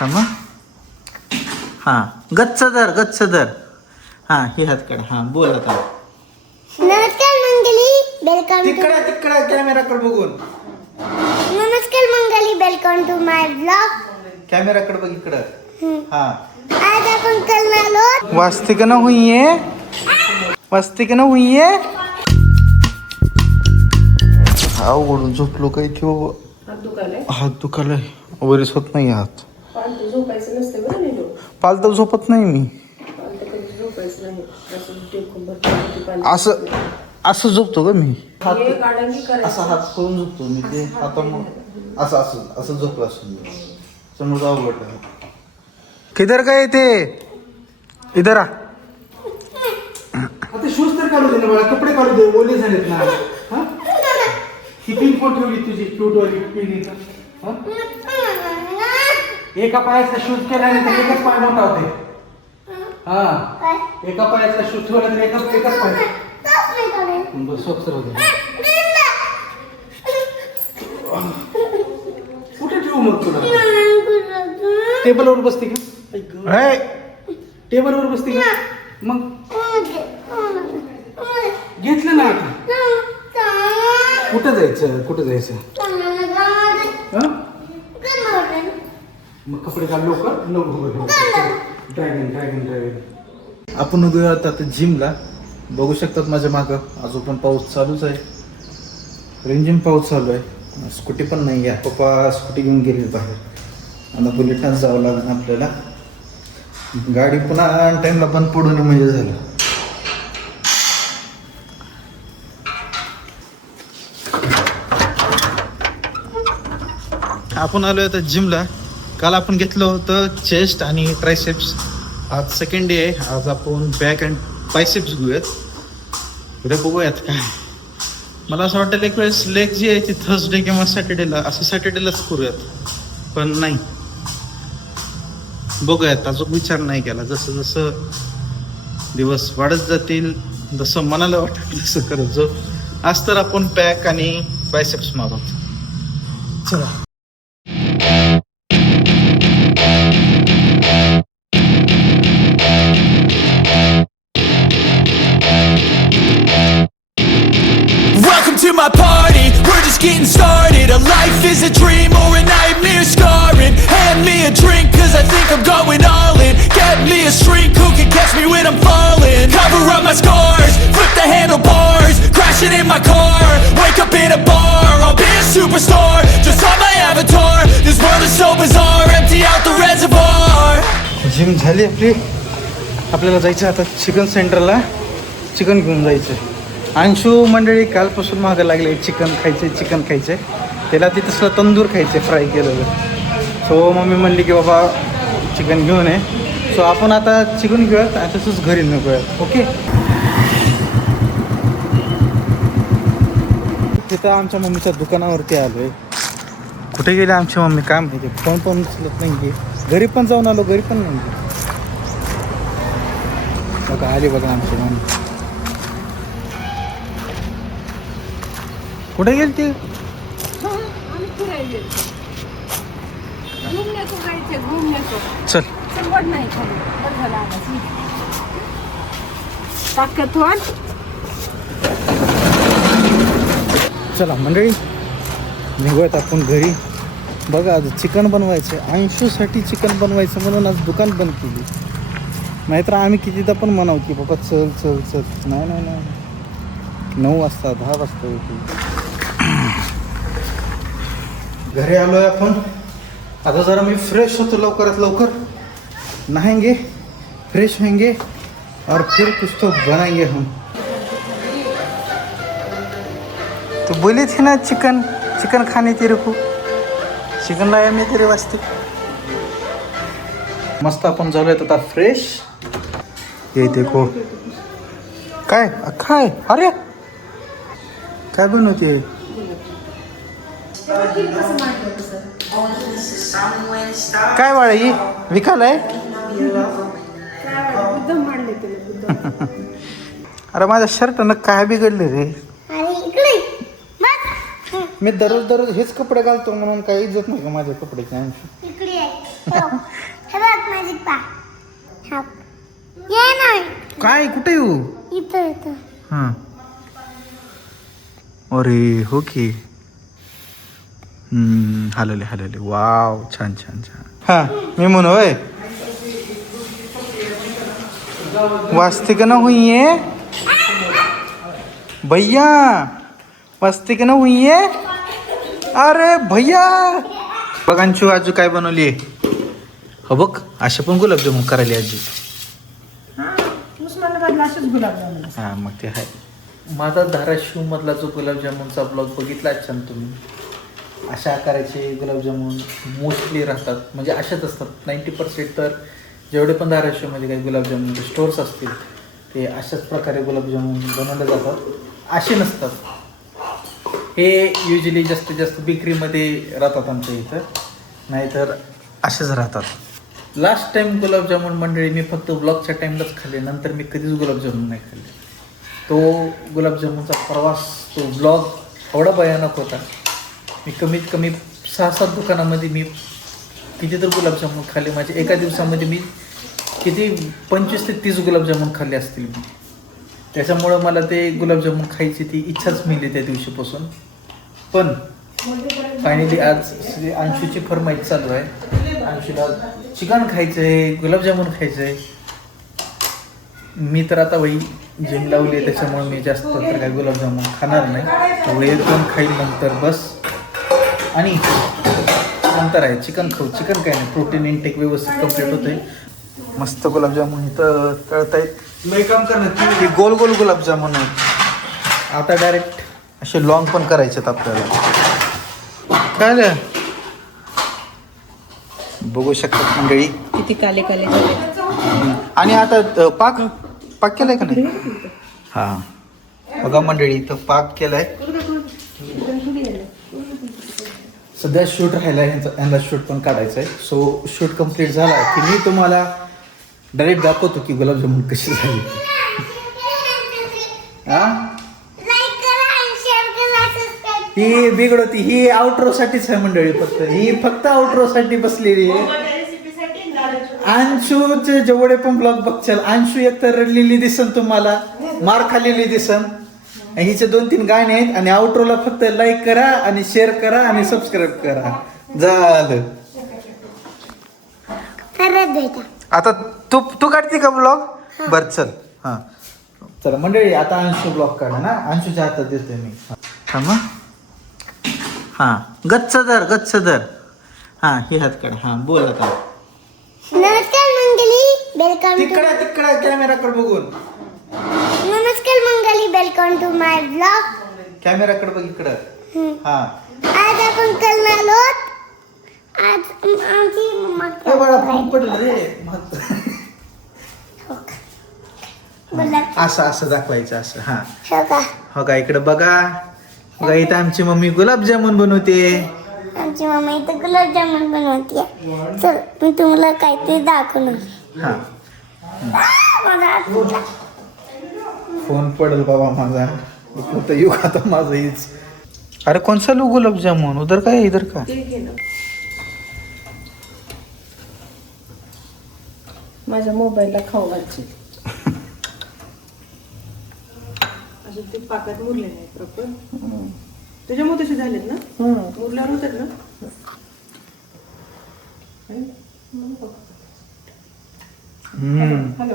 थांबा. हा गच्च धर. हा हे हात काढ. हा बोल आता. नमस्कार मंगली, वेलकम. तिकडे कॅमेराकडे बघून. नमस्कार मंगली, वेलकम टू माय ब्लॉग. कॅमेराकडे बघ इकडं. हा आज आपण करणार आहोत वास्तिक न हुई है. अवघडून झोपलो काय किंवा हात दुखायलाय. वरीच होत नाही हात. पालत झोपत नाही मी. असं झोपतो का मी. असा हात करून झोपतो मी. ते आता मग असं झोपलं असं समोर अवघड. किधर गए थे. इधर आ. शूज तर काढू दे ना मला. कपडे काढू दे. ओले झालेत ना. ही पिन कोण ठेवली तुझी क्यूट वाली पिन इथं. एका पायाचा शूज केला नाही तर एकच पाय मोठा होते. हा एका पायाचा शूज ठेवला तर एकच पाय बस स्वच्छ होते. कुठे ठेवू मग तुला. टेबलवर बसते का. टेबलवर बसते का मग. घेतलं ना आता. कुठं जायचं मग कपडे काढ लवकर. ड्रॅगन आपण उद्या आता जिमला. बघू शकतात माझ्या मागं अजून पण पाऊस चालूच आहे. रिमझिम पाऊस चालू आहे. स्कूटी पण नाही आहे. पप्पा स्कूटी घेऊन गेले बाहेर. आता बुलेटनच जावं लागेल आपल्याला. गाडी पुन्हा टाइमला बंद पडून म्हणजे झालं. आपण आलोय आता जिमला. काल आपण घेतलं होतं चेस्ट आणि ट्रायसेप्स. आज सेकंड डे आहे. आज आपण बॅक अँड बायसेप्स घेऊयात. उद्या बघूयात काय. मला असं वाटतं एक वेळेस लेग जी आहे ती थर्सडे किंवा सॅटर्डेला असं सॅटर्डेलाच करूयात. पण नाही बघूयात. अजून विचार नाही केला. जसं जसं दिवस वाढत जातील जसं मनाला वाटेल तसं करत जाऊ. आज तर आपण बॅक आणि बायसेप्स मारूत. चला. To my party, we're just getting started. A life is a dream or a nightmare scarring. Hand me a drink cause I think I'm going all in. Get me a shrink who can catch me when I'm falling. Cover up my scars, flip the handlebars. Crashing in my car, wake up in a bar. I'll be a superstar, just on my avatar. This world is so bizarre, empty out the reservoir. Gym झाली आपली. आपल्याला जायचं आता chicken सेंटरला. Chicken घेऊन जायचं. अंशू मंडळी कालपासून मागं लागले चिकन खायचे. त्याला ती तसलं तंदूर खायचे फ्राय केलेलं. सो मम्मी म्हणली की बाबा चिकन घेऊन ये. सो आपण आता चिकन घेऊयात आणि तसंच घरी नको. ओके. तिथं आमच्या मम्मीच्या दुकानावरती आलोय. कुठे गेले आमची मम्मी काय माहिती. फोन पण उचलत नाही. घरी पण जाऊन आलो. घरी पण नाही. बघा आली बघा आमची मम्मी. कुठे गेली ती. चल चला मंडळी निघूयात आपण घरी. बघा आज चिकन बनवायचं. अंशूसाठी चिकन बनवायचं म्हणून आज दुकान बंद केली. नाहीतर आम्ही कितीदा पण म्हणाव की बाबा चल. नाही 9 वाजता 10 वाजता होती. घरी आलोय आपण. आता जरा मी फ्रेश होतो. लवकरात लवकर नहाएंगे, फ्रेश होंगे और फिर कुछ तो बनाएंगे हम. तो बोली थी ना चिकन खाने तेरे को. चिकन लाया मी तेरे वास्ते. मस्त आपण झालोय आता फ्रेश. ये देखो काय. अरे काय बनवते. काय बाळा ही विकायलाय. अरे माझ्या शर्ट न काय बिघडले रे. मी दररोज हेच कपडे घालतो म्हणून काही इज्जत नाही का माझ्या कपड्याची. काय कुठे येऊ इथं हां अरे हो की हलवले वाव छान छान छान हां मी म्हणू होय वास्तिक ना हुई है भैया वास्तिक ना हुई है अरे भैया बघांची आजू काय बनवली हो बघ असे पण गुलाबजामुन करायला आजी उस्मानाबादला असेच गुलाबजामुन हां मग ते आहे माझा धाराशिव मधला जो गुलाबजामुनचा ब्लॉग बघितला छान तुम्ही अशा आकाराचे गुलाबजामुन मोस्टली राहतात म्हणजे अशाच असतात 90% तर जेवढे पण धाराशिवमध्ये काही गुलाबजामुनचे स्टोर्स असतील ते अशाच प्रकारे गुलाबजामुन बनवले जातात असे नसतात हे युजली जास्तीत जास्त बेकरीमध्ये राहतात आमच्या इथं नाहीतर असेच राहतात लास्ट टाईम गुलाबजामुन मंडळी मी फक्त ब्लॉगच्या टाईमलाच खाल्ले नंतर मी कधीच गुलाबजामुन नाही खाल्ले तो गुलाबजामुनचा प्रवास तो ब्लॉग एवढा भयानक होता मी कमीत कमी 6-7 दुकानामध्ये मी किती तर गुलाबजामुन खाल्ले माझे एका दिवसामध्ये मी किती 25 ते 30 गुलाबजामुन खाल्ले असतील मी त्याच्यामुळं मला ते गुलाबजामुन खायची ती इच्छाच मिळली त्या दिवशीपासून पण फायनली आज श्री अंशूची फरमाईश चालू आहे अंशूला चिकन खायचं आहे गुलाबजामुन खायचं आहे मी तर आता वही जिम लावली आहे त्याच्यामुळे मी जास्त तर काही गुलाबजामुन खाणार नाही वही दोन खाईल नंतर बस आणि नंतर आहे चिकन खाऊ चिकन काय नाही प्रोटीन इनटेक व्यवस्थित कम्प्लीट होते मस्त गुलाबजामुन इथं तळतायत मी काम करणार गोल गोल गुलाबजामुन आहेत आता डायरेक्ट असे लॉंग पण करायचे आहेत आपल्याला काय रे बघू शकतात मंडळी किती काले काले झाले आणि आता पाक केलाय का नाही हां बघा मंडळी इथं पाक केलाय सध्या शूट राहिला यांना शूट पण काढायचं आहे सो शूट कंप्लीट झाला की मी तुम्हाला डायरेक्ट दाखवतो की गुलाबजामुन कशी झाली हां ही बिघडवती ही आउटरोसाठीच आहे मंडळी फक्त आउटरोसाठी बसलेली आहे अंशूचे जेवढे पण ब्लॉग बघचाल अंशू एकतर रडलेली दिसन तुम्हाला मार खाल्लेली दिसन हिचे 2-3 गाणे आहेत आणि आउटरोला फक्त लाईक करा आणि शेअर करा आणि सबस्क्राईब करा झालं परत भेटा आता तू काढते का ब्लॉग बर चल हां चला मंडळी आता अंशू ब्लॉग काढा ना अंशूच्या हातात देतोय मी थांबा हां गच्च धर हां हे हात काढ हां बोल आता नमस्कार मंगली वेलकम टू तिकडे कॅमेराकडे बघून नमस्कार मंगली वेलकम टू माय ब्लॉग कॅमेराकडे बघ इकडं हां आज आपण करणार आहोत आज आमची मम्मा बाळा फोन पडलं रे बोला असं दाखवायचं असं हां हो का हो का इकडं बघा इथं आमची मम्मी गुलाबजामुन बनवते आमची मम्मा इथं गुलाबजामुन बनवते चल मी तुम्हाला काहीतरी दाखवणार हां माझा हात फुटला. फोन पडेल बाबा माझा इकडं तर येऊ आता माझं हीच अरे कोणसा लो गुलाबजामुन उधर का इधर का माझ्या मोबाईलला खाऊ घालची अजून ते पाकात मुरले नाही प्रॉपर त्याच्यामुळे तसे झालेत ना मुरल्यावर होतात ना हॅलो हॅलो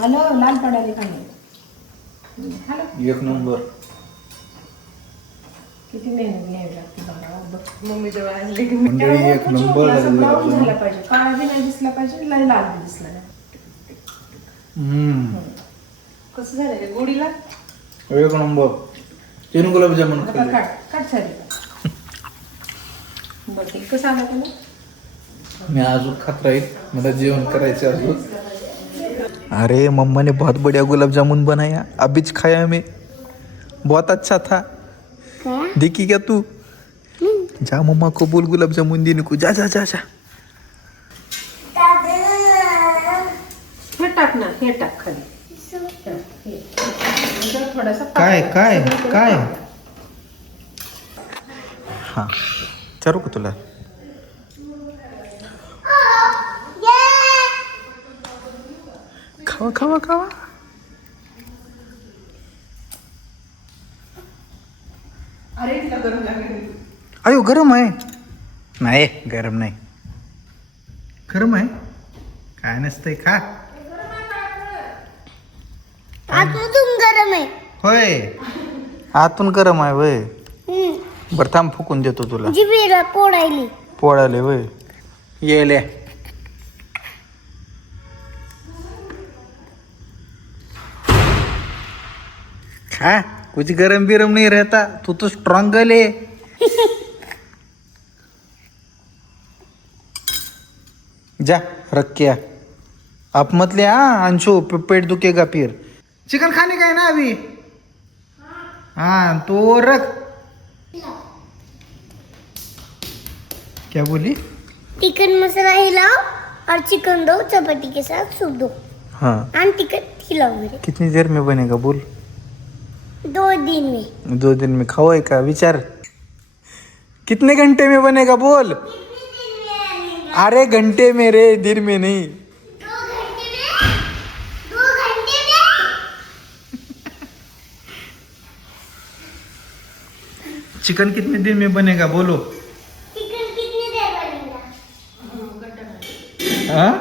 हॅलो लाल पडाले खाणे हॅलो एक नंबर किती मेहनत घ्यावी लागते बघा मम्मी जवळ आणली मंडळी एक नंबर ब्राऊन झाला पाहिजे काळा बी नाही दिसला पाहिजे लाल बी दिसला नाही कसं झालं रे गोडीला एक नंबर 3 गुलाबजामुन खाल्ले काट सारी बरं कसं आला त्याला मैं अजून खात राहील मला जेवण करायचं अजून अरे मम्मा ने बहुत बढ़िया गुलाब जामुन बनाया अभी खाया हमें बहुत अच्छा था देखी क्या तू जा मम्मा को बोल गुलाब जामुन देने को जा जा जा जा हे टाक ना हे टाक खाली थोडासा काय काय काय हाँ चारू का तुला खावा खावा खावा. अरे तिला गरम लागेल. अयो गरम आहे. नाही गरम नाही. गरम आहे काय नसतंय खा. आतमधून गरम आहे. होय आतून गरम आहे वय. हम्म. बरं थांब फुकून देतो तुला. जिभेला पोळायली. पोळाले वय येले. खा कुछ गरम बिरम नहीं रहता. तू तो स्ट्रॉंग ले. जा रख के आ. आप मत ले. हाँ अंशु पेट दुखेगा फिर. चिकन खाने का है ना अभी. हाँ तो रख. क्या बोली. चिकन मसाला हिलाओ और चिकन दो चपाती के साथ सूप दो हाँ और चिकन खिलाओ मेरे. कितनी देर में बनेगा बोल. 2 दिन में. 2 दिन में खाओ का विचार. कितने घंटे में बनेगा बोल. अरे घंटे में रे दिन में नहीं. 2 घंटे में. 2 घंटे में. चिकन कितने दिन में बनेगा बोलो. चिकन कितनी देर बनेगा. हाँ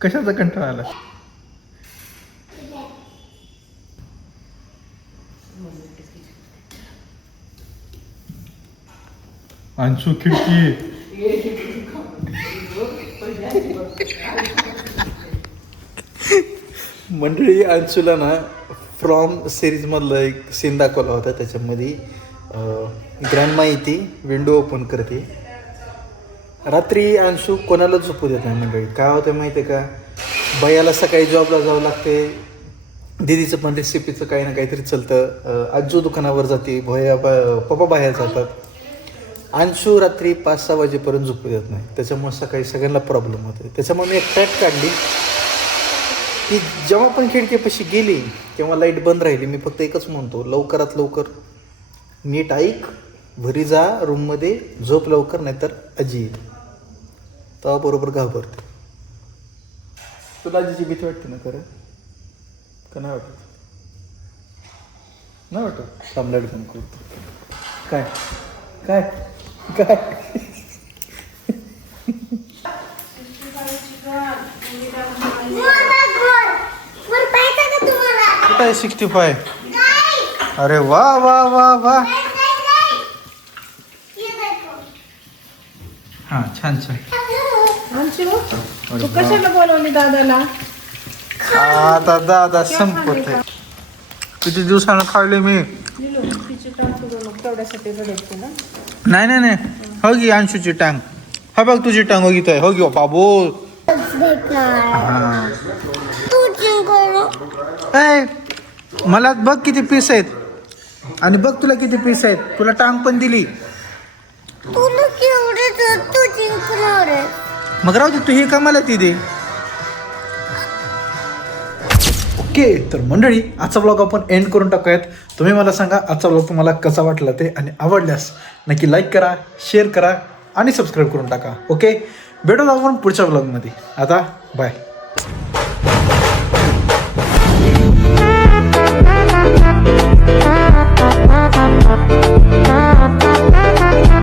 कशाचा कंटाळा आला. अंशु खिडकी. मंडळी अंशुला ना फ्रॉम सिरीज मधलं एक सीन दाखवला होता. त्याच्यामध्ये ग्रँडमा येते विंडो ओपन करते. रात्री अंशू कोणाला झोपू देत नाही मंडळी. काय होतं माहिती आहे का. भैयाला सकाळी जॉबला जावं लागते. दीदीचं पण रेसिपीचं काही ना काहीतरी चालतं. आजू दुकानावर जाते. भैया पप्पा बाहेर जातात. अंशू रात्री 5-6 वाजेपर्यंत झोपू देत नाही. त्याच्यामुळे सकाळी सगळ्यांना प्रॉब्लेम होते. त्याच्यामुळे मी एक ट्रॅक काढली की जेव्हा पण खिडकीपाशी गेली तेव्हा लाईट बंद राहिली. मी फक्त एकच म्हणतो लवकरात लवकर नीट ऐक. घरी जा रूममध्ये झोप लवकर नाहीतर आजी येईल. तेव्हा बरोबर घाबरते. तुला आजीची भीती वाटते ना खरं का नाही वाटत. नाही वाटत. सामलाईट बंद करतो. काय काय काय वर पाहिजे का तुम्हाला. कुठं आहे 65. अरे वा वा वा वा. हां छान छान. अंशू तू कशाला बोलवली दादाला. आता दादा संपत आहे. किती दिवसानं खाल्ले मी. तिची टाकू तेवढ्यासाठी रडते ना. नाही नाही नाही हो गी अंशूची टांग. हा बघ तुझी टांग बघित आहे. हो गी बाबू. हां ए मला बघ किती पीस आहेत आणि बघ तुला किती पीस आहेत. तुला टांग पण दिली. तुला केवढे तू जिंकणार आहे. मग राहू दे तू हे कामाला ती दे. ओके तर मंडळी आजचा ब्लॉग आपण एंड करून टाकूयात. तुम्ही मला सांगा आजचा ब्लॉग तुम्हाला कसा वाटला ते. आणि आवडल्यास नक्की लाईक करा, शेअर करा आणि सबस्क्राईब करून टाका. ओके भेटू आपण पुढच्या ब्लॉगमध्ये. आता बाय.